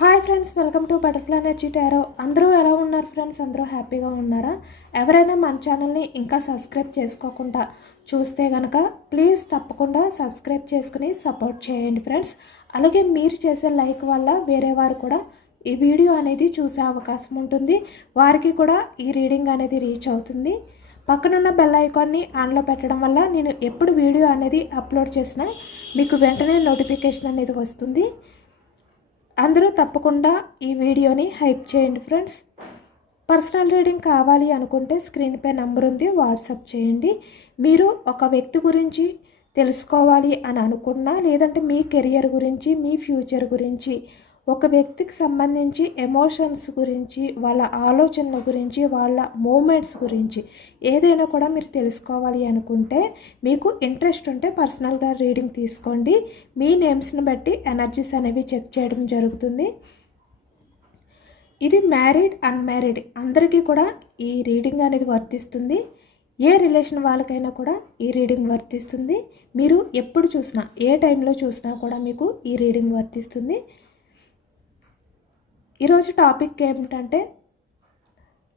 Hi friends, welcome to butterfly energy tarot. అందరూ ఎలా ఉన్నారు ఫ్రెండ్స్? అందరూ హ్యాపీగా ఉన్నారా? ఎవరైనా మన ఛానల్ని ఇంకా సబ్స్క్రైబ్ చేసుకోకుండా చూస్తే కనుక ప్లీజ్ తప్పకుండా సబ్స్క్రైబ్ చేసుకుని సపోర్ట్ చేయండి ఫ్రెండ్స్. అలాగే మీరు చేసే లైక్ వల్ల వేరే వారు కూడా ఈ వీడియో అనేది చూసే అవకాశం ఉంటుంది. వారికి కూడా ఈ రీడింగ్ అనేది రీచ్ అవుతుంది. పక్కనున్న బెల్ ఐకాన్ని ఆన్లో పెట్టడం వల్ల నేను ఎప్పుడు వీడియో అనేది అప్లోడ్ చేసినా మీకు వెంటనే నోటిఫికేషన్ అనేది వస్తుంది. అందరూ తప్పకుండా ఈ వీడియోని హైప్ చేయండి ఫ్రెండ్స్. పర్సనల్ రీడింగ్ కావాలి అనుకుంటే స్క్రీన్పై నెంబర్ ఉంది, వాట్సాప్ చేయండి. మీరు ఒక వ్యక్తి గురించి తెలుసుకోవాలి అని అనుకున్నా, లేదంటే మీ కెరియర్ గురించి, మీ ఫ్యూచర్ గురించి, ఒక వ్యక్తికి సంబంధించి ఎమోషన్స్ గురించి, వాళ్ళ ఆలోచనల గురించి, వాళ్ళ మూమెంట్స్ గురించి ఏదైనా కూడా మీరు తెలుసుకోవాలి అనుకుంటే, మీకు ఇంట్రెస్ట్ ఉంటే పర్సనల్గా రీడింగ్ తీసుకోండి. మీ నేమ్స్ని బట్టి ఎనర్జీస్ అనేవి చెక్ చేయడం జరుగుతుంది. ఇది మ్యారీడ్, అన్మ్యారీడ్ అందరికీ కూడా ఈ రీడింగ్ అనేది వర్తిస్తుంది. ఏ రిలేషన్ వాళ్ళకైనా కూడా ఈ రీడింగ్ వర్తిస్తుంది. మీరు ఎప్పుడు చూసినా, ఏ టైంలో చూసినా కూడా మీకు ఈ రీడింగ్ వర్తిస్తుంది. ఈరోజు టాపిక్ ఏమిటంటే,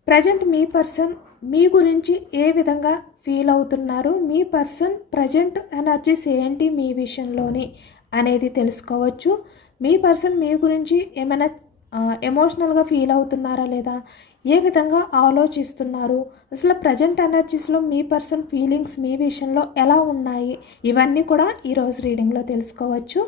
ప్రజెంట్ మీ పర్సన్ మీ గురించి ఏ విధంగా ఫీల్ అవుతున్నారు, మీ పర్సన్ ప్రజెంట్ ఎనర్జీస్ ఏంటి మీ విషయంలోని అనేది తెలుసుకోవచ్చు. మీ పర్సన్ మీ గురించి ఏమైనా ఎమోషనల్గా ఫీల్ అవుతున్నారా లేదా, ఏ విధంగా ఆలోచిస్తున్నారు, అసలు ప్రజెంట్ ఎనర్జీస్లో మీ పర్సన్ ఫీలింగ్స్ మీ విషయంలో ఎలా ఉన్నాయి, ఇవన్నీ కూడా ఈరోజు రీడింగ్లో తెలుసుకోవచ్చు.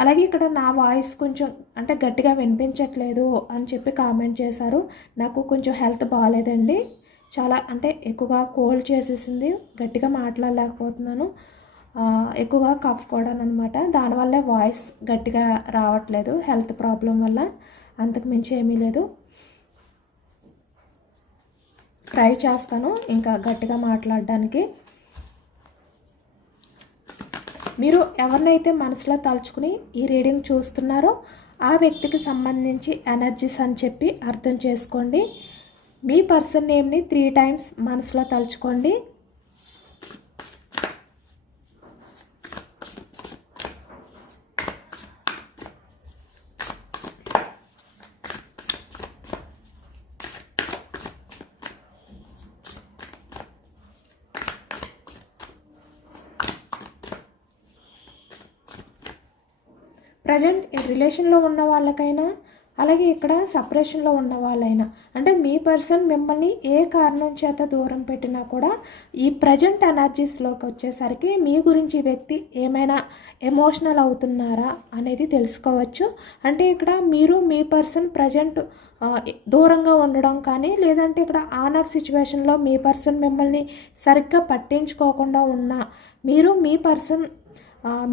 అలాగే ఇక్కడ నా వాయిస్ కొంచెం అంటే గట్టిగా వినిపించట్లేదు అని చెప్పి కామెంట్ చేశారు. నాకు కొంచెం హెల్త్ బాగాలేదండి, చాలా అంటే ఎక్కువగా కోల్డ్ చేసేసింది, గట్టిగా మాట్లాడలేకపోతున్నాను. ఎక్కువగా కఫ్ కూడా అనమాట, దానివల్లే వాయిస్ గట్టిగా రావట్లేదు, హెల్త్ ప్రాబ్లం వల్ల. అంతకు మించి ఏమీ లేదు. ట్రై చేస్తాను ఇంకా గట్టిగా మాట్లాడడానికి. మీరు ఎవరినైతే మనసులో తలుచుకుని ఈ రీడింగ్ చూస్తున్నారో ఆ వ్యక్తికి సంబంధించి ఎనర్జీస్ అని చెప్పి అర్థం చేసుకోండి. మీ పర్సన్ నేమ్ని 3 టైమ్స్ మనసులో తలుచుకోండి. ప్రజెంట్ రిలేషన్లో ఉన్న వాళ్ళకైనా, అలాగే ఇక్కడ సపరేషన్లో ఉన్న వాళ్ళైనా, అంటే మీ పర్సన్ మిమ్మల్ని ఏ కారణం చేత దూరం పెట్టినా కూడా ఈ ప్రజెంట్ ఎనర్జీస్లోకి వచ్చేసరికి మీ గురించి వ్యక్తి ఏమైనా ఎమోషనల్ అవుతున్నారా అనేది తెలుసుకోవచ్చు. అంటే ఇక్కడ మీరు మీ పర్సన్ ప్రజెంట్ దూరంగా ఉండడం కానీ, లేదంటే ఇక్కడ ఆన్ ఆఫ్ సిచ్యువేషన్లో మీ పర్సన్ మిమ్మల్ని సరిగ్గా పట్టించుకోకుండా ఉన్నా, మీరు మీ పర్సన్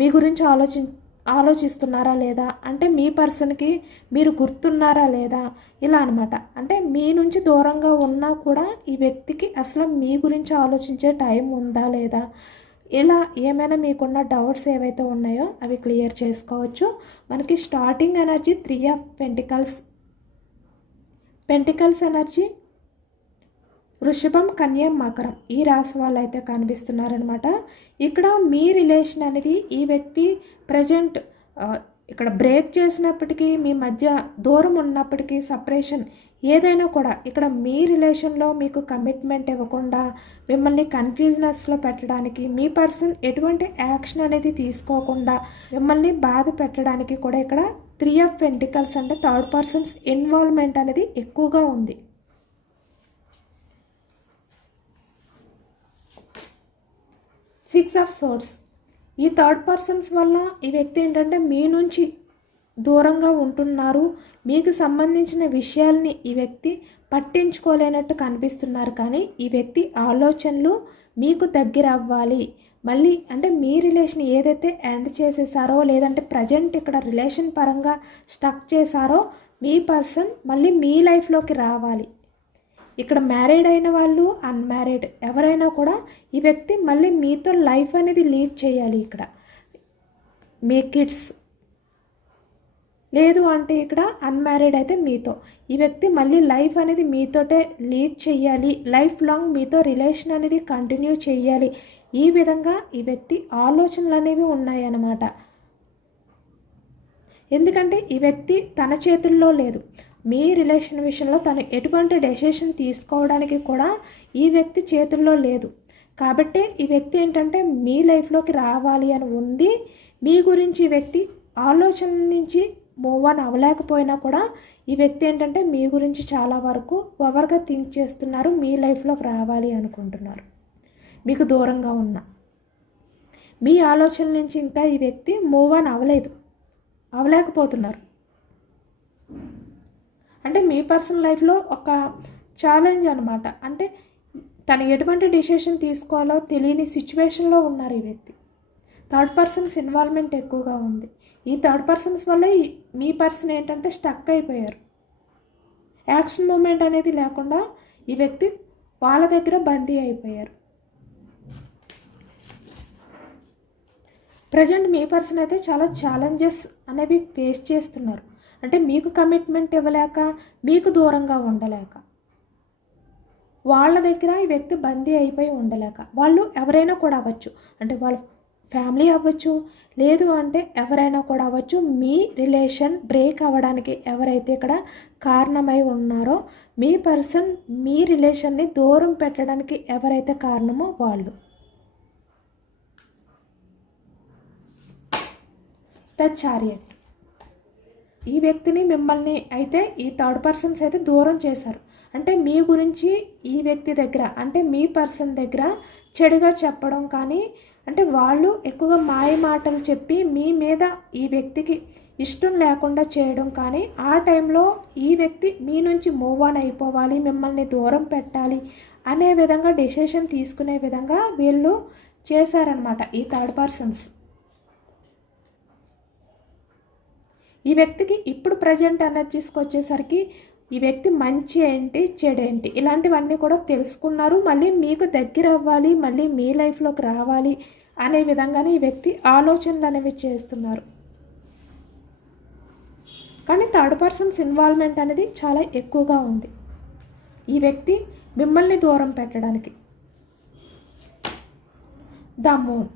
మీ గురించి ఆలోచిస్తున్నారా లేదా, అంటే మీ పర్సన్కి మీరు గుర్తున్నారా లేదా, ఇలా అనమాట. అంటే మీ నుంచి దూరంగా ఉన్నా కూడా ఈ వ్యక్తికి అసలు మీ గురించి ఆలోచించే టైం ఉందా లేదా, ఇలా ఏమైనా మీకున్న డౌట్స్ ఏవైతే ఉన్నాయో అవి క్లియర్ చేసుకోవచ్చు. మనకి starting energy 3 of pentacles energy, వృషభం, కన్య, మకరం ఈ రాశి వాళ్ళు అయితే కనిపిస్తున్నారనమాట. ఇక్కడ మీ రిలేషన్ అనేది ఈ వ్యక్తి ప్రజెంట్ ఇక్కడ బ్రేక్ చేసినప్పటికీ, మీ మధ్య దూరం ఉన్నప్పటికీ, సపరేషన్ ఏదైనా కూడా ఇక్కడ మీ రిలేషన్లో మీకు కమిట్మెంట్ ఇవ్వకుండా మిమ్మల్ని కన్ఫ్యూజనెస్లో పెట్టడానికి, మీ పర్సన్ ఎటువంటి యాక్షన్ అనేది తీసుకోకుండా మిమ్మల్ని బాధ పెట్టడానికి కూడా ఇక్కడ 3 ఆఫ్ పెంటికల్స్ అంటే థర్డ్ పర్సన్స్ ఇన్వాల్వ్మెంట్ అనేది ఎక్కువగా ఉంది. 6 ఆఫ్ సోర్డ్స్, ఈ థర్డ్ పర్సన్స్ వల్ల ఈ వ్యక్తి ఏంటంటే మీ నుంచి దూరంగా ఉంటున్నారు. మీకు సంబంధించిన విషయాల్ని ఈ వ్యక్తి పట్టించుకోలేనట్టు కనిపిస్తున్నారు. కానీ ఈ వ్యక్తి ఆలోచనలు మీకు దగ్గర అవ్వాలి, మళ్ళీ అంటే మీ రిలేషన్ ఏదైతే ఎండ్ చేసేసారో, లేదంటే ప్రజెంట్ ఇక్కడ రిలేషన్ పరంగా స్టక్ చేశారో మీ పర్సన్ మళ్ళీ మీ లైఫ్లోకి రావాలి. ఇక్కడ మ్యారీడ్ అయిన వాళ్ళు, అన్మ్యారీడ్ ఎవరైనా కూడా ఈ వ్యక్తి మళ్ళీ మీతో లైఫ్ అనేది లీడ్ చేయాలి. ఇక్కడ మీ కిడ్స్, లేదు అంటే ఇక్కడ అన్మ్యారీడ్ అయితే మీతో ఈ వ్యక్తి మళ్ళీ లైఫ్ అనేది మీతోటే లీడ్ చేయాలి, లైఫ్ లాంగ్ మీతో రిలేషన్ అనేది కంటిన్యూ చేయాలి. ఈ విధంగా ఈ వ్యక్తి ఆలోచనలు అనేవి ఉన్నాయన్నమాట. ఎందుకంటే ఈ వ్యక్తి తన చేతుల్లో లేదు. మీ రిలేషన్ విషయంలో తను ఎటువంటి డెసిషన్ తీసుకోవడానికి కూడా ఈ వ్యక్తి చేతుల్లో లేదు. కాబట్టి ఈ వ్యక్తి ఏంటంటే మీ లైఫ్లోకి రావాలి అని ఉంది. మీ గురించి ఈ వ్యక్తి ఆలోచన నుంచి మూవ్ ఆన్ అవ్వలేకపోయినా కూడా ఈ వ్యక్తి ఏంటంటే మీ గురించి చాలా వరకు ఓవర్గా థింక్ చేస్తున్నారు. మీ లైఫ్లోకి రావాలి అనుకుంటున్నారు. మీకు దూరంగా ఉన్న మీ ఆలోచన నుంచి ఇంకా ఈ వ్యక్తి మూవ్ ఆన్ అవ్వలేకపోతున్నారు. అంటే మీ పర్సనల్ లైఫ్లో ఒక ఛాలెంజ్ అనమాట. అంటే తను ఎటువంటి డిసిషన్ తీసుకోవాలో తెలియని సిచ్యువేషన్లో ఉన్నారు ఈ వ్యక్తి. థర్డ్ పర్సన్స్ ఇన్వాల్వ్మెంట్ ఎక్కువగా ఉంది. ఈ థర్డ్ పర్సన్స్ వల్ల మీ పర్సన్ ఏంటంటే స్టక్ అయిపోయారు. యాక్షన్ మూమెంట్ అనేది లేకుండా ఈ వ్యక్తి వాళ్ళ దగ్గర బందీ అయిపోయారు. ప్రజెంట్ మీ పర్సన్ అయితే చాలా ఛాలెంజెస్ అనేవి ఫేస్ చేస్తున్నారు. అంటే మీకు కమిట్మెంట్ ఇవ్వలేక, మీకు దూరంగా ఉండలేక, వాళ్ళ దగ్గర ఈ వ్యక్తి బందీ అయిపోయి ఉండలేక, వాళ్ళు ఎవరైనా కూడా అవ్వచ్చు. అంటే వాళ్ళ ఫ్యామిలీ అవ్వచ్చు, లేదు అంటే ఎవరైనా కూడా అవ్వచ్చు. మీ రిలేషన్ బ్రేక్ అవ్వడానికి ఎవరైతే ఇక్కడ కారణమై ఉన్నారో, మీ పర్సన్ మీ రిలేషన్ని దూరం పెట్టడానికి ఎవరైతే కారణమో వాళ్ళు. The chariot. ఈ వ్యక్తిని మిమ్మల్ని అయితే ఈ థర్డ్ పర్సన్స్ అయితే దూరం చేశారు. అంటే మీ గురించి ఈ వ్యక్తి దగ్గర, అంటే మీ పర్సన్ దగ్గర చెడుగా చెప్పడం కానీ, అంటే వాళ్ళు ఎక్కువగా మాయ మాటలు చెప్పి మీ మీద ఈ వ్యక్తికి ఇష్టం లేకుండా చేయడం కానీ, ఆ టైంలో ఈ వ్యక్తి మీ నుంచి మూవ్ ఆన్ అయిపోవాలి, మిమ్మల్ని దూరం పెట్టాలి అనే విధంగా డెసిషన్ తీసుకునే విధంగా వీళ్ళు చేశారనమాట ఈ థర్డ్ పర్సన్స్. ఈ వ్యక్తికి ఇప్పుడు ప్రజెంట్ ఎనర్జీస్కి వచ్చేసరికి ఈ వ్యక్తి మంచి ఏంటి, చెడేంటి ఇలాంటివన్నీ కూడా తెలుసుకున్నారు. మళ్ళీ మీకు దగ్గర అవ్వాలి, మళ్ళీ మీ లైఫ్లోకి రావాలి అనే విధంగానే ఈ వ్యక్తి ఆలోచనలు అనేవి చేస్తున్నారు. కానీ థర్డ్ పర్సన్స్ ఇన్వాల్వ్మెంట్ అనేది చాలా ఎక్కువగా ఉంది ఈ వ్యక్తి మిమ్మల్ని దూరం పెట్టడానికి. The moon.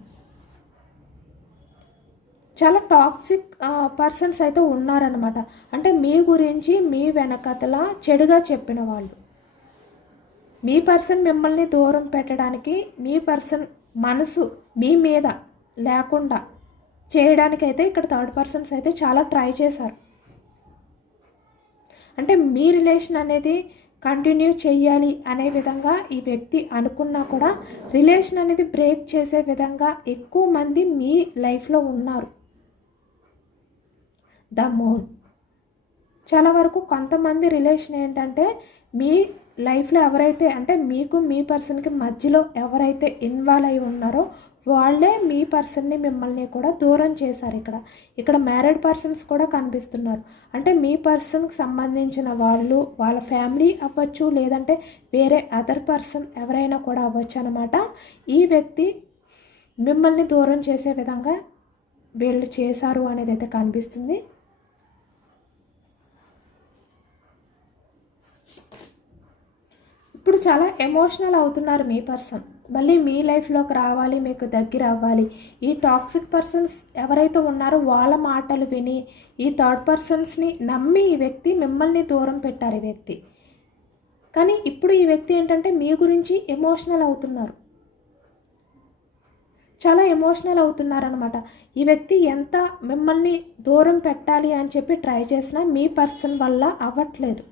చాలా టాక్సిక్ పర్సన్స్ అయితే ఉన్నారనమాట. అంటే మీ గురించి మీ వెనకతల చెడుగా చెప్పిన వాళ్ళు. మీ పర్సన్ మిమ్మల్ని దూరం పెట్టడానికి, మీ పర్సన్ మనసు మీ మీద లేకుండా చేయడానికైతే ఇక్కడ థర్డ్ పర్సన్స్ అయితే చాలా ట్రై చేశారు. అంటే మీ రిలేషన్ అనేది కంటిన్యూ చేయాలి అనే విధంగా ఈ వ్యక్తి అనుకున్నా కూడా రిలేషన్ అనేది బ్రేక్ చేసే విధంగా ఎక్కువ మంది మీ లైఫ్లో ఉన్నారు. The moon. చాలా వరకు కొంతమంది రిలేషన్ ఏంటంటే మీ లైఫ్లో ఎవరైతే, అంటే మీకు మీ పర్సన్కి మధ్యలో ఎవరైతే ఇన్వాల్వ్ అయి ఉన్నారో వాళ్ళే మీ పర్సన్ని మిమ్మల్ని కూడా దూరం చేశారు. ఇక్కడ మ్యారీడ్ పర్సన్స్ కూడా కనిపిస్తున్నారు. అంటే మీ పర్సన్కి సంబంధించిన వాళ్ళు, వాళ్ళ ఫ్యామిలీ అవ్వచ్చు, లేదంటే వేరే అదర్ పర్సన్ ఎవరైనా కూడా అవ్వచ్చు అనమాట. ఈ వ్యక్తి మిమ్మల్ని దూరం చేసే విధంగా వీళ్ళు చేశారు అనేది అయితే కనిపిస్తుంది. ఇప్పుడు చాలా ఎమోషనల్ అవుతున్నారు మీ పర్సన్. మళ్ళీ మీ లైఫ్లోకి రావాలి, మీకు దగ్గర అవ్వాలి. ఈ టాక్సిక్ పర్సన్స్ ఎవరైతే ఉన్నారో వాళ్ళ మాటలు విని ఈ థర్డ్ పర్సన్స్ని నమ్మి ఈ వ్యక్తి మిమ్మల్ని దూరం పెట్టారు ఈ వ్యక్తి. కానీ ఇప్పుడు ఈ వ్యక్తి ఏంటంటే మీ గురించి ఎమోషనల్ అవుతున్నారు, చాలా ఎమోషనల్ అవుతున్నారనమాట. ఈ వ్యక్తి ఎంత మిమ్మల్ని దూరం పెట్టాలి అని చెప్పి ట్రై చేసినా మీ పర్సన్ వల్ల అవ్వట్లేదు.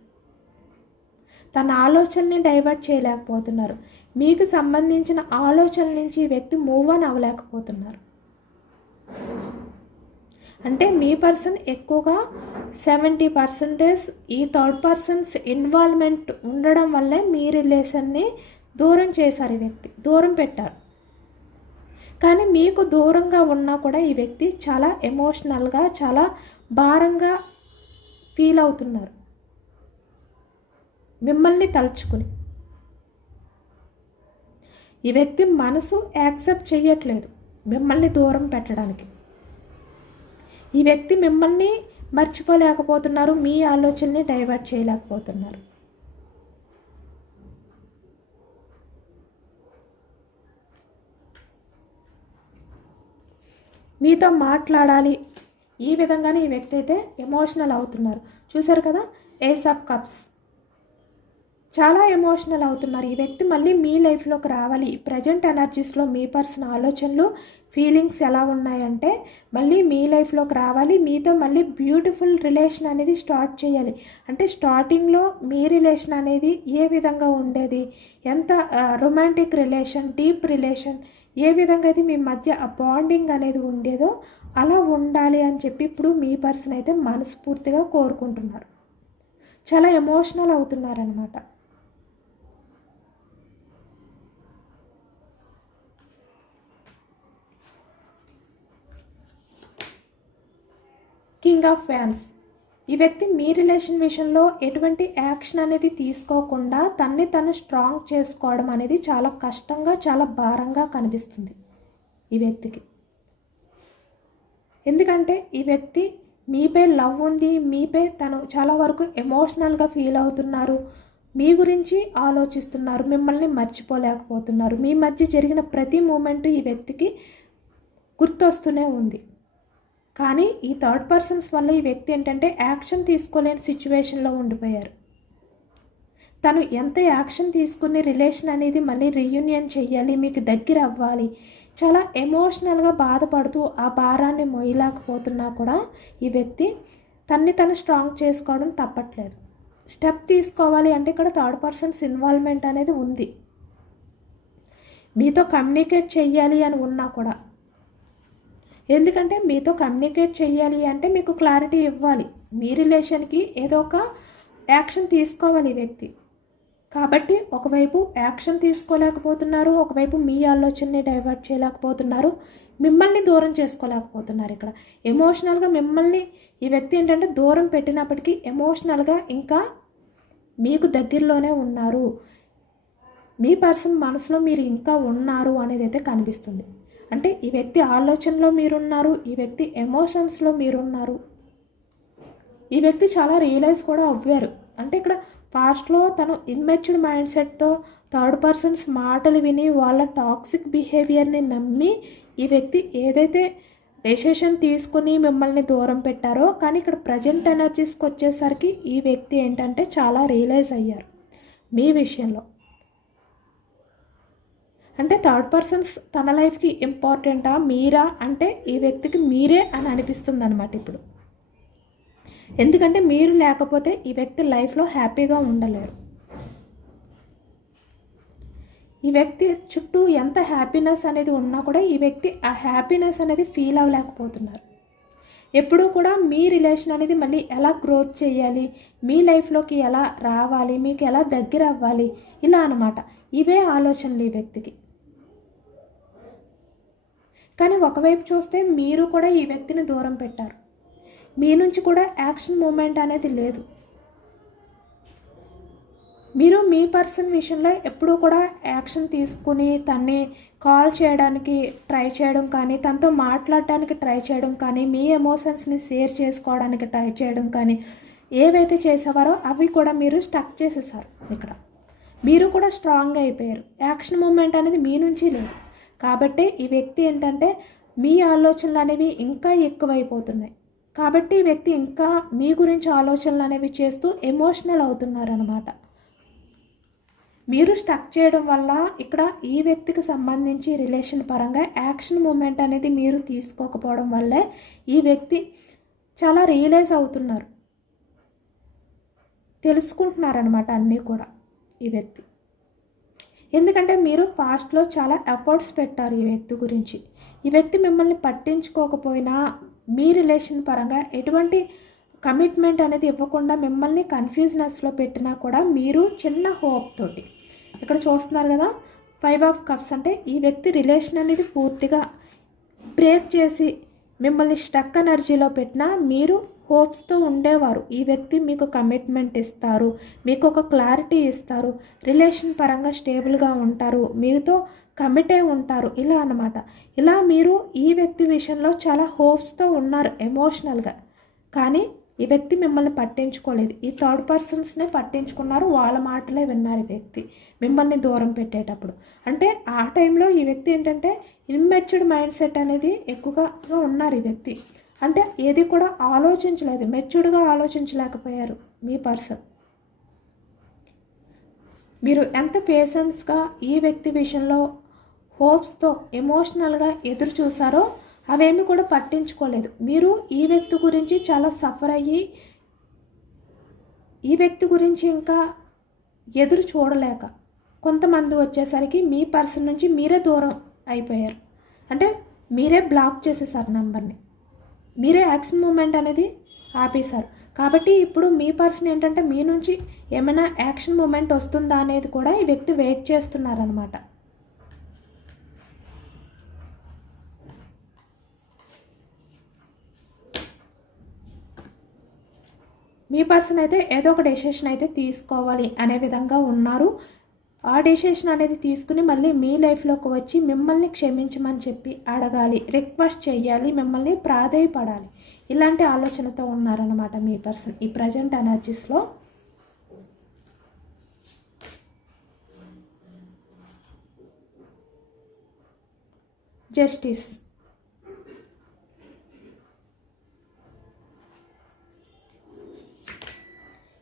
తన ఆలోచనని డైవర్ట్ చేయలేకపోతున్నారు. మీకు సంబంధించిన ఆలోచనల నుంచి ఈ వ్యక్తి మూవ్ ఆన్ అవ్వలేకపోతున్నారు. అంటే మీ పర్సన్ ఎక్కువగా 70% ఈ థర్డ్ పర్సన్స్ ఇన్వాల్వ్మెంట్ ఉండడం వల్లే మీ రిలేషన్ని దూరం చేశారు, ఈ వ్యక్తి దూరం పెట్టారు. కానీ మీకు దూరంగా ఉన్నా కూడా ఈ వ్యక్తి చాలా ఎమోషనల్గా, చాలా భారంగా ఫీల్ అవుతున్నారు మిమ్మల్ని తలుచుకుని. ఈ వ్యక్తి మనసు యాక్సెప్ట్ చేయట్లేదు మిమ్మల్ని దూరం పెట్టడానికి. ఈ వ్యక్తి మిమ్మల్ని మర్చిపోలేకపోతున్నారు, మీ ఆలోచనని డైవర్ట్ చేయలేకపోతున్నారు. మీతో మాట్లాడాలి ఈ విధంగానే ఈ వ్యక్తి అయితే ఎమోషనల్ అవుతున్నారు. చూసారు కదా, ఏస్ ఆఫ్ కప్స్, చాలా ఎమోషనల్ అవుతున్నారు. ఈ వ్యక్తి మళ్ళీ మీ లైఫ్లోకి రావాలి. ప్రజెంట్ ఎనర్జీస్లో మీ పర్సన్ ఆలోచనలు, ఫీలింగ్స్ ఎలా ఉన్నాయంటే మళ్ళీ మీ లైఫ్లోకి రావాలి, మీతో మళ్ళీ బ్యూటిఫుల్ రిలేషన్ అనేది స్టార్ట్ చేయాలి. అంటే స్టార్టింగ్లో మీ రిలేషన్ అనేది ఏ విధంగా ఉండేది, ఎంత రొమాంటిక్ రిలేషన్, డీప్ రిలేషన్, ఏ విధంగా అయితే మీ మధ్య ఆ బాండింగ్ అనేది ఉండేదో అలా ఉండాలి అని చెప్పి ఇప్పుడు మీ పర్సన్ అయితే మనస్ఫూర్తిగా కోరుకుంటున్నారు. చాలా ఎమోషనల్ అవుతున్నారనమాట. కింగ్ ఆఫ్ ఫ్యాన్స్, ఈ వ్యక్తి మీ రిలేషన్ విషయంలో ఎటువంటి యాక్షన్ అనేది తీసుకోకుండా తన్ని తను స్ట్రాంగ్ చేసుకోవడం అనేది చాలా కష్టంగా, చాలా భారంగా కనిపిస్తుంది ఈ వ్యక్తికి. ఎందుకంటే ఈ వ్యక్తి మీపై లవ్ ఉంది, మీపై తను చాలా వరకు ఎమోషనల్గా ఫీల్ అవుతున్నారు, మీ గురించి ఆలోచిస్తున్నారు, మిమ్మల్ని మర్చిపోలేకపోతున్నారు. మీ మధ్య జరిగిన ప్రతి మూమెంట్ ఈ వ్యక్తికి గుర్తొస్తూనే ఉంది. కానీ ఈ థర్డ్ పర్సన్స్ వల్ల ఈ వ్యక్తి ఏంటంటే యాక్షన్ తీసుకోలేని సిచ్యువేషన్లో ఉండిపోయారు. తను ఎంత యాక్షన్ తీసుకుని రిలేషన్ అనేది మళ్ళీ రీయూనియన్ చెయ్యాలి, మీకు దగ్గర అవ్వాలి, చాలా ఎమోషనల్గా బాధపడుతూ ఆ భారాన్ని మోయలేకపోతున్నా కూడా ఈ వ్యక్తి తన్ని తను స్ట్రాంగ్ చేసుకోవడం తప్పట్లేదు. స్టెప్ తీసుకోవాలి అంటే ఇక్కడ థర్డ్ పర్సన్స్ ఇన్వాల్వ్మెంట్ అనేది ఉంది. మీతో కమ్యూనికేట్ చెయ్యాలి అని ఉన్నా కూడా, ఎందుకంటే మీతో కమ్యూనికేట్ చేయాలి అంటే మీకు క్లారిటీ ఇవ్వాలి, మీ రిలేషన్కి ఏదో ఒక యాక్షన్ తీసుకోవాలి ఈ వ్యక్తి. కాబట్టి ఒకవైపు యాక్షన్ తీసుకోలేకపోతున్నారు, ఒకవైపు మీ ఆలోచనని డైవర్ట్ చేయలేకపోతున్నారు, మిమ్మల్ని దూరం చేసుకోలేకపోతున్నారు. ఇక్కడ ఎమోషనల్గా మిమ్మల్ని ఈ వ్యక్తి ఏంటంటే దూరం పెట్టినప్పటికీ ఎమోషనల్గా ఇంకా మీకు దగ్గరలోనే ఉన్నారు. మీ పర్సన్ మనసులో మీరు ఇంకా ఉన్నారు అనేది అయితే కనిపిస్తుంది. అంటే ఈ వ్యక్తి ఆలోచనలో మీరున్నారు, ఈ వ్యక్తి ఎమోషన్స్లో మీరున్నారు. ఈ వ్యక్తి చాలా రియలైజ్ కూడా అవ్వారు. అంటే ఇక్కడ పాస్ట్లో తను ఇన్మెచ్యూర్డ్ మైండ్ సెట్తో థర్డ్ పర్సన్స్ మాటలు విని వాళ్ళ టాక్సిక్ బిహేవియర్ని నమ్మి ఈ వ్యక్తి ఏదైతే డెసిషన్ తీసుకుని మిమ్మల్ని దూరం పెట్టారో, కానీ ఇక్కడ ప్రజెంట్ ఎనర్జీస్కి వచ్చేసరికి ఈ వ్యక్తి ఏంటంటే చాలా రియలైజ్ అయ్యారు మీ విషయంలో. అంటే థర్డ్ పర్సన్స్ తన లైఫ్కి ఇంపార్టెంటా మీరా అంటే ఈ వ్యక్తికి మీరే అని అనిపిస్తుంది అనమాట ఇప్పుడు. ఎందుకంటే మీరు లేకపోతే ఈ వ్యక్తి లైఫ్లో హ్యాపీగా ఉండలేరు. ఈ వ్యక్తి చుట్టూ ఎంత హ్యాపీనెస్ అనేది ఉన్నా కూడా ఈ వ్యక్తి ఆ హ్యాపీనెస్ అనేది ఫీల్ అవ్వలేకపోతున్నారు. ఎప్పుడూ కూడా మీ రిలేషన్ అనేది మళ్ళీ ఎలా గ్రోత్ చేయాలి, మీ లైఫ్లోకి ఎలా రావాలి, మీకు ఎలా దగ్గర అవ్వాలి, ఇలా అన్నమాట. ఇవే ఆలోచనలు ఈ వ్యక్తికి. కానీ ఒకవైపు చూస్తే మీరు కూడా ఈ వ్యక్తిని దూరం పెట్టారు, మీ నుంచి కూడా యాక్షన్ మూమెంట్ అనేది లేదు. మీరు మీ పర్సన్ విషయంలో ఎప్పుడూ కూడా యాక్షన్ తీసుకుని తన్ని కాల్ చేయడానికి ట్రై చేయడం కానీ, తనతో మాట్లాడడానికి ట్రై చేయడం కానీ, మీ ఎమోషన్స్ని షేర్ చేసుకోవడానికి ట్రై చేయడం కానీ ఏవైతే చేసేవారో అవి కూడా మీరు స్టక్ చేసేసారు. ఇక్కడ మీరు కూడా స్ట్రాంగ్ అయిపోయారు, యాక్షన్ మూమెంట్ అనేది మీ నుంచి లేదు. కాబట్టి ఈ వ్యక్తి ఏంటంటే మీ ఆలోచనలు అనేవి ఇంకా ఎక్కువైపోతున్నాయి. కాబట్టి ఈ వ్యక్తి ఇంకా మీ గురించి ఆలోచనలు అనేవి చేస్తూ ఎమోషనల్ అవుతున్నారనమాట. మీరు స్టక్ చేయడం వల్ల ఇక్కడ ఈ వ్యక్తికి సంబంధించి రిలేషన్ పరంగా యాక్షన్ మూమెంట్ అనేది మీరు తీసుకోకపోవడం వల్లే ఈ వ్యక్తి చాలా రియలైజ్ అవుతున్నారు, తెలుసుకుంటున్నారనమాట అన్నీ కూడా ఈ వ్యక్తి. ఎందుకంటే మీరు పాస్ట్లో చాలా ఎఫర్ట్స్ పెట్టారు ఈ వ్యక్తి గురించి. ఈ వ్యక్తి మిమ్మల్ని పట్టించుకోకపోయినా మీ రిలేషన్ పరంగా ఎటువంటి కమిట్మెంట్ అనేది ఇవ్వకుండా మిమ్మల్ని కన్ఫ్యూజ్నెస్లో పెట్టినా కూడా మీరు చిన్న హోప్ తోటి ఇక్కడ చూస్తున్నారు కదా, 5 ఆఫ్ కప్స్ అంటే ఈ వ్యక్తి రిలేషన్ అనేది పూర్తిగా బ్రేక్ చేసి మిమ్మల్ని స్టక్ ఎనర్జీలో పెట్టినా మీరు హోప్స్తో ఉండేవారు. ఈ వ్యక్తి మీకు కమిట్మెంట్ ఇస్తారు, మీకు ఒక క్లారిటీ ఇస్తారు, రిలేషన్ పరంగా స్టేబుల్గా ఉంటారు, మీతో కమిట్ అయి ఉంటారు, ఇలా అన్నమాట. ఇలా మీరు ఈ వ్యక్తి విషయంలో చాలా హోప్స్తో ఉన్నారు ఎమోషనల్గా. కానీ ఈ వ్యక్తి మిమ్మల్ని పట్టించుకోలేదు, ఈ థర్డ్ పర్సన్స్నే పట్టించుకున్నారు, వాళ్ళ మాటలే విన్నారు ఈ వ్యక్తి మిమ్మల్ని దూరం పెట్టేటప్పుడు. అంటే ఆ టైంలో ఈ వ్యక్తి ఏంటంటే ఇన్మెచ్యూర్డ్ మైండ్ సెట్ అనేది ఎక్కువగా ఉన్నారు ఈ వ్యక్తి. అంటే ఏది కూడా ఆలోచించలేదు, మెచ్యూర్డ్గా ఆలోచించలేకపోయారు మీ పర్సన్. మీరు ఎంత పేషెన్స్గా ఈ వ్యక్తి విషయంలో హోప్స్తో ఎమోషనల్గా ఎదురు చూసారో అవేమి కూడా పట్టించుకోలేదు. మీరు ఈ వ్యక్తి గురించి చాలా సఫర్ అయ్యి ఈ వ్యక్తి గురించి ఇంకా ఎదురు చూడలేక కొంతమంది వచ్చేసరికి మీ పర్సన్ నుంచి మీరే దూరం అయిపోయారు. అంటే మీరే బ్లాక్ చేసేసారు నెంబర్ని, మీరే యాక్షన్ మూమెంట్ అనేది ఆపేశారు. కాబట్టి ఇప్పుడు మీ పర్సన్ ఏంటంటే మీ నుంచి ఏమైనా యాక్షన్ మూమెంట్ వస్తుందా అనేది కూడా ఈ వ్యక్తి వెయిట్ చేస్తున్నారనమాట. మీ పర్సన్ అయితే ఏదో ఒక డెసిషన్ అయితే తీసుకోవాలి అనే విధంగా ఉన్నారు. ఆ డెసిషన్ అనేది తీసుకుని మళ్ళీ మీ లైఫ్లోకి వచ్చి మిమ్మల్ని క్షమించమని చెప్పి అడగాలి, రిక్వెస్ట్ చేయాలి, మిమ్మల్ని ప్రాధేయపడాలి, ఇలాంటి ఆలోచనతో ఉన్నారన్నమాట మీ పర్సన్ ఈ ప్రజెంట్ ఎనర్జీస్లో. జస్టిస్,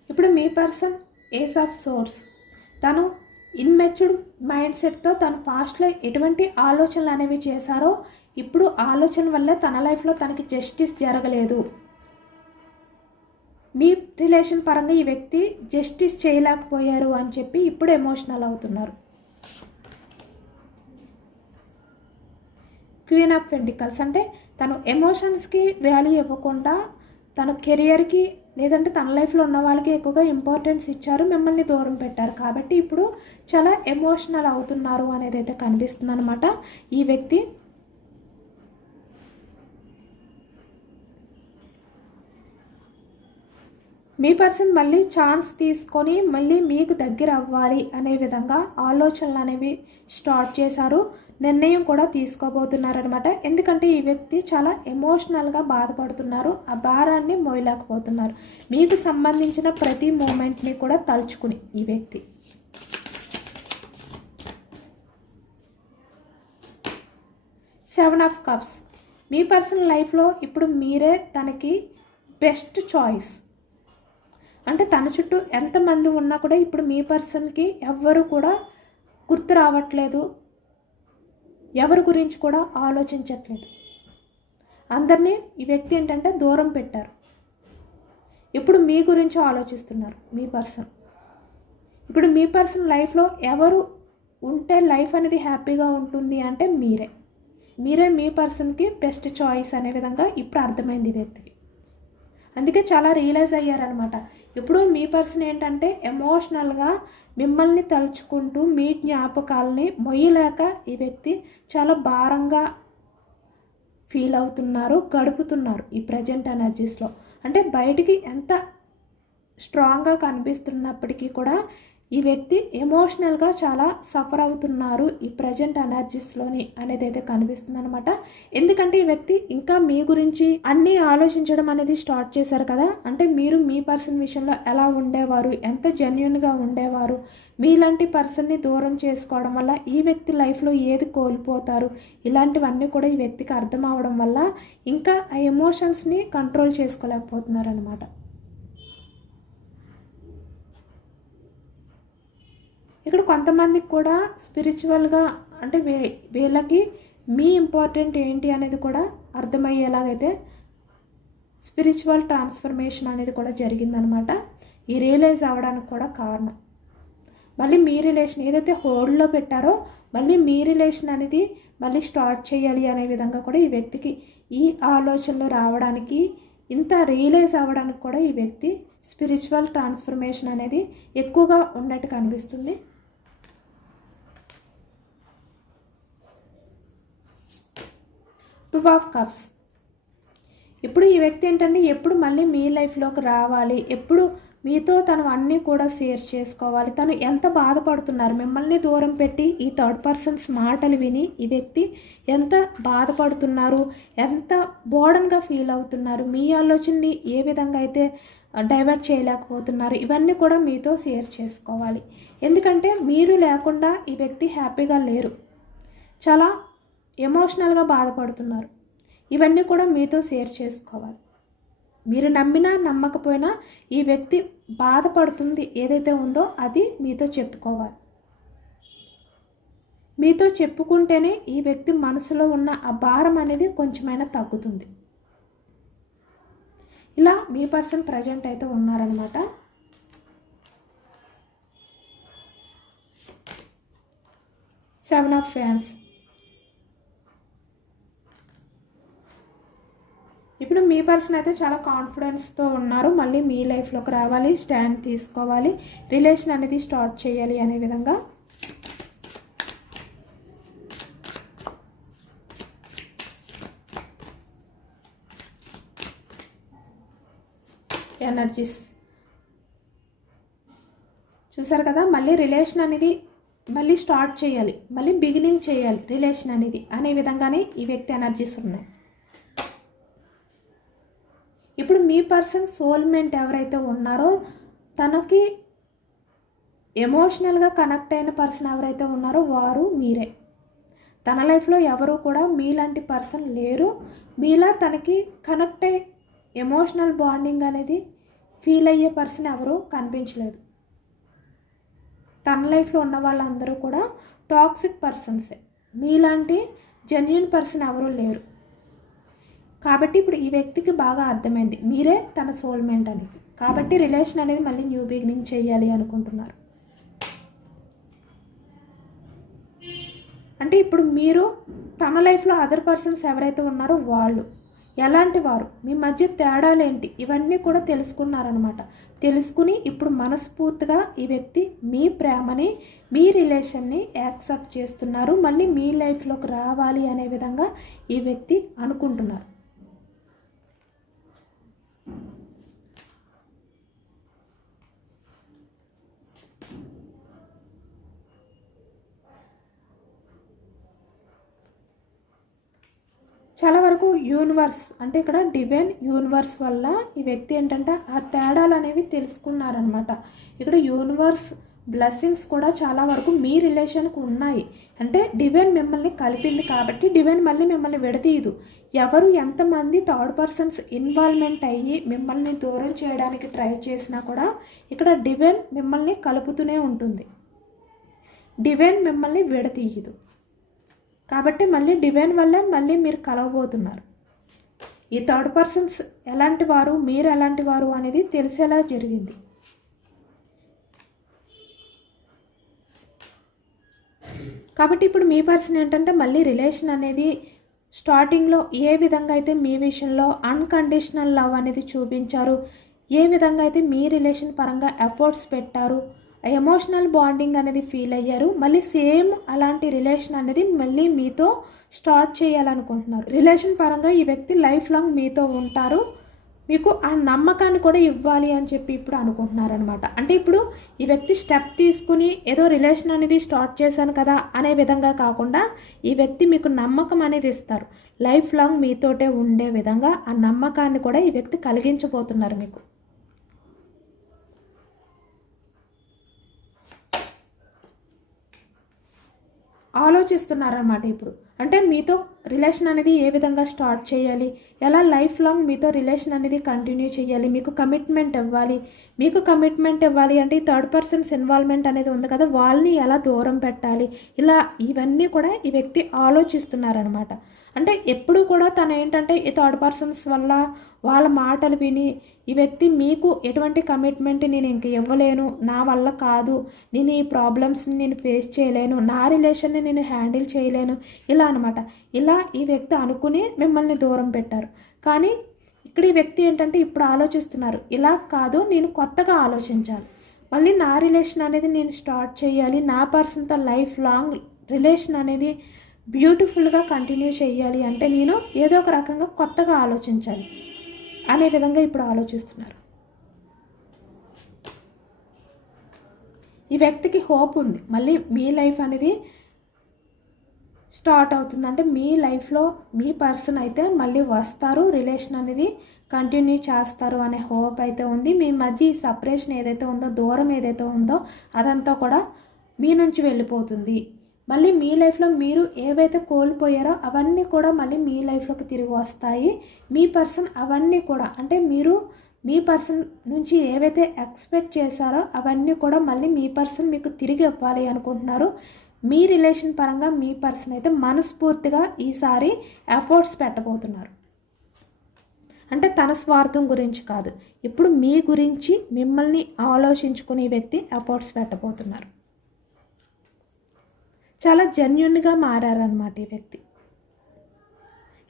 ఇప్పుడు మీ పర్సన్ ఏస్ ఆఫ్ సోర్స్, తను ఇన్మెచ్యూర్డ్ మైండ్ సెట్తో తను పాస్ట్లో ఎటువంటి ఆలోచనలు అనేవి చేశారో ఇప్పుడు ఆలోచన వల్ల తన లైఫ్లో తనకి జస్టిస్ జరగలేదు. మీ రిలేషన్ పరంగా ఈ వ్యక్తి జస్టిస్ చేయలేకపోయారు అని చెప్పి ఇప్పుడు ఎమోషనల్ అవుతున్నారు. క్వీన్ ఆఫ్ పెంటికల్స్, అంటే తను ఎమోషన్స్కి వాల్యూ ఇవ్వకుండా తన కెరియర్కి లేదంటే తన లైఫ్లో ఉన్న వాళ్ళకి ఎక్కువగా ఇంపార్టెన్స్ ఇచ్చారు, మిమ్మల్ని దూరం పెట్టారు. కాబట్టి ఇప్పుడు చాలా ఎమోషనల్ అవుతున్నారు అనేది అయితే కనిపిస్తుంది అనమాట ఈ వ్యక్తి. మీ పర్సన్ మళ్ళీ ఛాన్స్ తీసుకొని మళ్ళీ మీకు దగ్గర అవ్వాలి అనే విధంగా ఆలోచనలు అనేవి స్టార్ట్ చేశారు, నిర్ణయం కూడా తీసుకోబోతున్నారనమాట. ఎందుకంటే ఈ వ్యక్తి చాలా ఎమోషనల్గా బాధపడుతున్నారు, ఆ భారాన్ని మోయలేకపోతున్నారు. మీకు సంబంధించిన ప్రతి మూమెంట్ని కూడా తలుచుకుని ఈ వ్యక్తి seven of cups, me personal లైఫ్లో ఇప్పుడు మీరే తనకి బెస్ట్ చాయిస్. అంటే తన చుట్టూ ఎంతమంది ఉన్నా కూడా ఇప్పుడు మీ పర్సన్కి ఎవ్వరు కూడా గుర్తు రావట్లేదు, ఎవరి గురించి కూడా ఆలోచించట్లేదు. అందరినీ ఈ వ్యక్తి ఏంటంటే దూరం పెట్టారు. ఇప్పుడు మీ గురించి ఆలోచిస్తున్నారు మీ పర్సన్. ఇప్పుడు మీ పర్సన్ లైఫ్లో ఎవరు ఉంటే లైఫ్ అనేది హ్యాపీగా ఉంటుంది అంటే మీరే మీ పర్సన్కి బెస్ట్ చాయిస్ అనే విధంగా ఇప్పుడు అర్థమైంది ఈ వ్యక్తికి. అందుకే చాలా రియలైజ్ అయ్యారనమాట. ఇప్పుడు మీ పర్సన్ ఏంటంటే ఎమోషనల్గా మిమ్మల్ని తలుచుకుంటూ మీ జ్ఞాపకాలని మొయ్యలేక ఈ వ్యక్తి చాలా భారంగా ఫీల్ అవుతున్నారు, గడుపుతున్నారు ఈ ప్రజెంట్ ఎనర్జీస్లో. అంటే బయటికి ఎంత స్ట్రాంగ్గా కనిపిస్తున్నప్పటికీ కూడా ఈ వ్యక్తి ఎమోషనల్గా చాలా సఫర్ అవుతున్నారు ఈ ప్రజెంట్ ఎనర్జీస్లోని అనేది అయితే కనిపిస్తుంది అనమాట. ఎందుకంటే ఈ వ్యక్తి ఇంకా మీ గురించి అన్నీ ఆలోచించడం అనేది స్టార్ట్ చేశారు కదా. అంటే మీరు మీ పర్సన్ విషయంలో ఎలా ఉండేవారు, ఎంత జెన్యున్గా ఉండేవారు, మీలాంటి పర్సన్ని దూరం చేసుకోవడం వల్ల ఈ వ్యక్తి లైఫ్లో ఏది కోల్పోతారు, ఇలాంటివన్నీ కూడా ఈ వ్యక్తికి అర్థం అవడం వల్ల ఇంకా ఆ ఎమోషన్స్ని కంట్రోల్ చేసుకోలేకపోతున్నారు అనమాట. ఇక్కడ కొంతమందికి కూడా స్పిరిచువల్గా అంటే వీళ్ళకి మీ ఇంపార్టెంట్ ఏంటి అనేది కూడా అర్థమయ్యేలాగైతే స్పిరిచువల్ ట్రాన్స్ఫర్మేషన్ అనేది కూడా జరిగిందనమాట. ఈ రియలైజ్ అవ్వడానికి కూడా కారణం మళ్ళీ మీ రిలేషన్ ఏదైతే హోల్డ్లో పెట్టారో మళ్ళీ మీ రిలేషన్ అనేది మళ్ళీ స్టార్ట్ చేయాలి అనే విధంగా కూడా ఈ వ్యక్తికి ఈ ఆలోచనలు రావడానికి, ఇంత రియలైజ్ అవ్వడానికి కూడా ఈ వ్యక్తి స్పిరిచువల్ ట్రాన్స్ఫర్మేషన్ అనేది ఎక్కువగా ఉన్నట్టు కనిపిస్తుంది. టూ ఆఫ్ కప్స్, ఇప్పుడు ఈ వ్యక్తి ఏంటంటే ఎప్పుడు మళ్ళీ మీ లైఫ్లోకి రావాలి, ఎప్పుడు మీతో తను అన్నీ కూడా షేర్ చేసుకోవాలి. తను ఎంత బాధపడుతున్నారు, మిమ్మల్ని దూరం పెట్టి ఈ థర్డ్ పర్సన్స్ మాటలు విని ఈ వ్యక్తి ఎంత బాధపడుతున్నారు, ఎంత బోర్డన్గా ఫీల్ అవుతున్నారు, మీ ఆలోచనని ఏ విధంగా అయితే డైవర్ట్ చేయలేకపోతున్నారు, ఇవన్నీ కూడా మీతో షేర్ చేసుకోవాలి. ఎందుకంటే మీరు లేకుండా ఈ వ్యక్తి హ్యాపీగా లేరు, చాలా ఎమోషనల్గా బాధపడుతున్నారు. ఇవన్నీ కూడా మీతో షేర్ చేసుకోవాలి. మీరు నమ్మినా నమ్మకపోయినా ఈ వ్యక్తి బాధపడుతుంది ఏదైతే ఉందో అది మీతో చెప్పుకోవాలి. మీతో చెప్పుకుంటేనే ఈ వ్యక్తి మనసులో ఉన్న ఆ భారం అనేది కొంచెమైనా తగ్గుతుంది. ఇలా మీ పర్సన్ ప్రజెంట్ అయితే ఉన్నారనమాట. Seven of fans. ఇప్పుడు మీ పర్సన్ అయితే చాలా కాన్ఫిడెన్స్తో ఉన్నారు. మళ్ళీ మీ లైఫ్లోకి రావాలి, స్టాండ్ తీసుకోవాలి, రిలేషన్ అనేది స్టార్ట్ చేయాలి అనే విధంగా. ఎనర్జీస్ చూసారు కదా, మళ్ళీ రిలేషన్ అనేది మళ్ళీ స్టార్ట్ చేయాలి, మళ్ళీ బిగినింగ్ చేయాలి రిలేషన్ అనేది అనే విధంగానే ఈ వ్యక్తి ఎనర్జీస్ ఉన్నాయి. ఇప్పుడు మీ పర్సన్ సోల్మేట్ ఎవరైతే ఉన్నారో తనకి ఎమోషనల్గా కనెక్ట్ అయిన పర్సన్ ఎవరైతే ఉన్నారో వారు మీరే. తన లైఫ్లో ఎవరు కూడా మీలాంటి పర్సన్ లేరు. మీలా తనకి కనెక్ట్ అయ్యి ఎమోషనల్ బాండింగ్ అనేది ఫీల్ అయ్యే పర్సన్ ఎవరు కనిపించలేదు. తన లైఫ్లో ఉన్న వాళ్ళందరూ కూడా టాక్సిక్ పర్సన్సే. మీలాంటి జెన్యూన్ పర్సన్ ఎవరు లేరు. కాబట్టి ఇప్పుడు ఈ వ్యక్తికి బాగా అర్థమైంది మీరే తన సోల్మేట్ అనేది. కాబట్టి రిలేషన్ అనేది మళ్ళీ న్యూ బిగినింగ్ చేయాలి అనుకుంటున్నారు. అంటే ఇప్పుడు మీరు తన లైఫ్లో అదర్ పర్సన్స్ ఎవరైతే ఉన్నారో వాళ్ళు ఎలాంటి వారు, మీ మధ్య తేడాలేంటి, ఇవన్నీ కూడా తెలుసుకున్నారనమాట. తెలుసుకుని ఇప్పుడు మనస్ఫూర్తిగా ఈ వ్యక్తి మీ ప్రేమని, మీ రిలేషన్ని యాక్సెప్ట్ చేస్తున్నారు. మళ్ళీ మీ లైఫ్లోకి రావాలి అనే విధంగా ఈ వ్యక్తి అనుకుంటున్నారు. చాలా వరకు యూనివర్స్ అంటే ఇక్కడ డివైన్ యూనివర్స్ వల్ల ఈ వ్యక్తి ఏంటంటే ఆ తేడాలు అనేవి తెలుసుకున్నారనమాట. ఇక్కడ యూనివర్స్ బ్లెస్సింగ్స్ కూడా చాలా వరకు మీ రిలేషన్కి ఉన్నాయి. అంటే డివైన్ మిమ్మల్ని కలిపింది కాబట్టి డివైన్ మళ్ళీ మిమ్మల్ని విడతీయదు. ఎవరు ఎంతమంది థర్డ్ పర్సన్స్ ఇన్వాల్వ్మెంట్ అయ్యి మిమ్మల్ని దూరం చేయడానికి ట్రై చేసినా కూడా ఇక్కడ డివైన్ మిమ్మల్ని కలుపుతూనే ఉంటుంది. డివైన్ మిమ్మల్ని విడతీయదు. కాబట్టి మళ్ళీ డివైన్ వల్ల మళ్ళీ మీరు కలవబోతున్నారు. ఈ థర్డ్ పర్సన్స్ ఎలాంటి వారు, మీరు ఎలాంటి వారు అనేది తెలిసేలా జరిగింది. కాబట్టి ఇప్పుడు మీ పర్సన్ ఏంటంటే మళ్ళీ రిలేషన్ అనేది స్టార్టింగ్లో ఏ విధంగా అయితే మీ విషయంలో అన్కండిషనల్ లవ్ అనేది చూపించారు, ఏ విధంగా అయితే మీ రిలేషన్ పరంగా ఎఫర్ట్స్ పెట్టారు, ఎమోషనల్ బాండింగ్ అనేది ఫీల్ అయ్యారు, మళ్ళీ సేమ్ అలాంటి రిలేషన్ అనేది మళ్ళీ మీతో స్టార్ట్ చేయాలనుకుంటున్నారు. రిలేషన్ పరంగా ఈ వ్యక్తి లైఫ్ లాంగ్ మీతో ఉంటారు, మీకు ఆ నమ్మకాన్ని కూడా ఇవ్వాలి అని చెప్పి ఇప్పుడు అనుకుంటున్నారనమాట. అంటే ఇప్పుడు ఈ వ్యక్తి స్టెప్ తీసుకుని ఏదో రిలేషన్ అనేది స్టార్ట్ చేశాను కదా అనే విధంగా కాకుండా ఈ వ్యక్తి మీకు నమ్మకం అనేది ఇస్తారు. లైఫ్ లాంగ్ మీతోటే ఉండే విధంగా ఆ నమ్మకాన్ని కూడా ఈ వ్యక్తి కలిగించబోతున్నారు మీకు. ఆలోచిస్తున్నారన్నమాట ఇప్పుడు. అంటే మీతో రిలేషన్ అనేది ఏ విధంగా స్టార్ట్ చేయాలి, ఎలా లైఫ్ లాంగ్ మీతో రిలేషన్ అనేది కంటిన్యూ చేయాలి, మీకు కమిట్మెంట్ ఇవ్వాలి. మీకు కమిట్మెంట్ ఇవ్వాలి అంటే ఈ థర్డ్ పర్సన్స్ ఇన్వాల్వ్మెంట్ అనేది ఉంది కదా, వాళ్ళని ఎలా దూరం పెట్టాలి, ఇలా ఇవన్నీ కూడా ఈ వ్యక్తి ఆలోచిస్తున్నారనమాట. అంటే ఎప్పుడు కూడా తను ఏంటంటే ఈ థర్డ్ పర్సన్స్ వల్ల వాళ్ళ మాటలు విని ఈ వ్యక్తి మీకు ఎటువంటి కమిట్మెంట్ నేను ఇంక ఇవ్వలేను, నా వల్ల కాదు, నేను ఈ ప్రాబ్లమ్స్ని నేను ఫేస్ చేయలేను, నా రిలేషన్ని నేను హ్యాండిల్ చేయలేను, ఇలా అనమాట. ఇలా ఈ వ్యక్తి అనుకుని మిమ్మల్ని దూరం పెట్టారు. కానీ ఇక్కడ ఈ వ్యక్తి ఏంటంటే ఇప్పుడు ఆలోచిస్తున్నారు, ఇలా కాదు నేను కొత్తగా ఆలోచించాలి, మళ్ళీ నా రిలేషన్ అనేది నేను స్టార్ట్ చేయాలి, నా పర్సన్తో లైఫ్ లాంగ్ రిలేషన్ అనేది బ్యూటిఫుల్గా కంటిన్యూ చేయాలి అంటే నేను ఏదో ఒక రకంగా కొత్తగా ఆలోచించాలి అనే విధంగా ఇప్పుడు ఆలోచిస్తున్నారు. ఈ వ్యక్తికి హోప్ ఉంది, మళ్ళీ మీ లైఫ్ అనేది స్టార్ట్ అవుతుంది. అంటే మీ లైఫ్లో మీ పర్సన్ అయితే మళ్ళీ వస్తారు, రిలేషన్ అనేది కంటిన్యూ చేస్తారు అనే హోప్ అయితే ఉంది. మీ మధ్య ఈ సపరేషన్ ఏదైతే ఉందో, దూరం ఏదైతే ఉందో అదంతా కూడా మీ నుంచి వెళ్ళిపోతుంది. మళ్ళీ మీ లైఫ్లో మీరు ఏవైతే కోల్పోయారో అవన్నీ కూడా మళ్ళీ మీ లైఫ్లోకి తిరిగి వస్తాయి. మీ పర్సన్ అవన్నీ కూడా అంటే మీరు మీ పర్సన్ నుంచి ఏవైతే ఎక్స్పెక్ట్ చేశారో అవన్నీ కూడా మళ్ళీ మీ పర్సన్ మీకు తిరిగి ఇవ్వాలి అనుకుంటున్నారు. మీ రిలేషన్ పరంగా మీ పర్సన్ అయితే మనస్ఫూర్తిగా ఈసారి ఎఫర్ట్స్ పెట్టబోతున్నారు. అంటే తన స్వార్థం గురించి కాదు, ఇప్పుడు మీ గురించి మిమ్మల్ని ఆలోచించుకునే వ్యక్తి ఎఫర్ట్స్ పెట్టబోతున్నారు. చాలా జెన్యూన్గా మారారనమాట ఈ వ్యక్తి.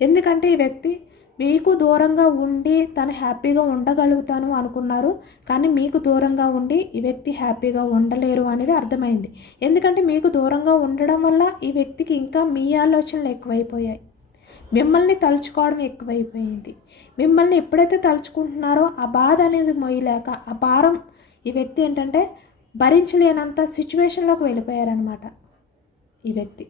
ఎందుకంటే ఈ వ్యక్తి మీకు దూరంగా ఉండి తను హ్యాపీగా ఉండగలుగుతాను అనుకున్నారు, కానీ మీకు దూరంగా ఉండి ఈ వ్యక్తి హ్యాపీగా ఉండలేరు అనేది అర్థమైంది. ఎందుకంటే మీకు దూరంగా ఉండడం వల్ల ఈ వ్యక్తికి ఇంకా మీ ఆలోచనలు ఎక్కువైపోయాయి, మిమ్మల్ని తలుచుకోవడం ఎక్కువైపోయింది. మిమ్మల్ని ఎప్పుడైతే తలుచుకుంటున్నారో ఆ బాధ అనేది మొయ్యలేక ఆ భారం ఈ వ్యక్తి ఏంటంటే భరించలేనంత సిచ్యువేషన్లోకి వెళ్ళిపోయారనమాట ఈ వ్యక్తి.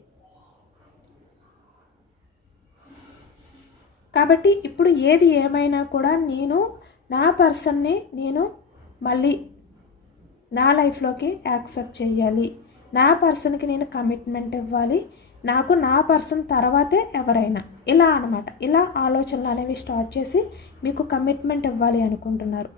కాబట్టి ఇప్పుడు ఏది ఏమైనా కూడా నేను నా పర్సన్ని నేను మళ్ళీ నా లైఫ్లోకి యాక్సెప్ట్ చేయాలి, నా పర్సన్కి నేను కమిట్మెంట్ ఇవ్వాలి, నాకు నా పర్సన్ తర్వాతే ఎవరైనా ఇలా అనమాట. ఇలా ఆలోచనలు అనేవి స్టార్ట్ చేసి మీకు కమిట్మెంట్ ఇవ్వాలి అనుకుంటున్నారు.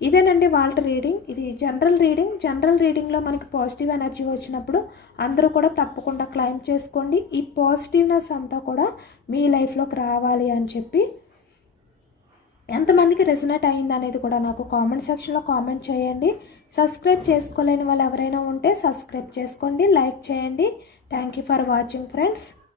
ఇదేనండి వాళ్ళ రీడింగ్. ఇది జనరల్ రీడింగ్. జనరల్ రీడింగ్లో మనకి పాజిటివ్ ఎనర్జీ వచ్చినప్పుడు అందరూ కూడా తప్పకుండా క్లైమ్ చేసుకోండి. ఈ పాజిటివ్నెస్ అంతా కూడా మీ లైఫ్లోకి రావాలి అని చెప్పి ఎంతమందికి రెజనేట్ అయింది అనేది కూడా నాకు కామెంట్ సెక్షన్లో కామెంట్ చేయండి. సబ్స్క్రైబ్ చేసుకోలేని వాళ్ళు ఎవరైనా ఉంటే సబ్స్క్రైబ్ చేసుకోండి, లైక్ చేయండి. Thank you for watching friends.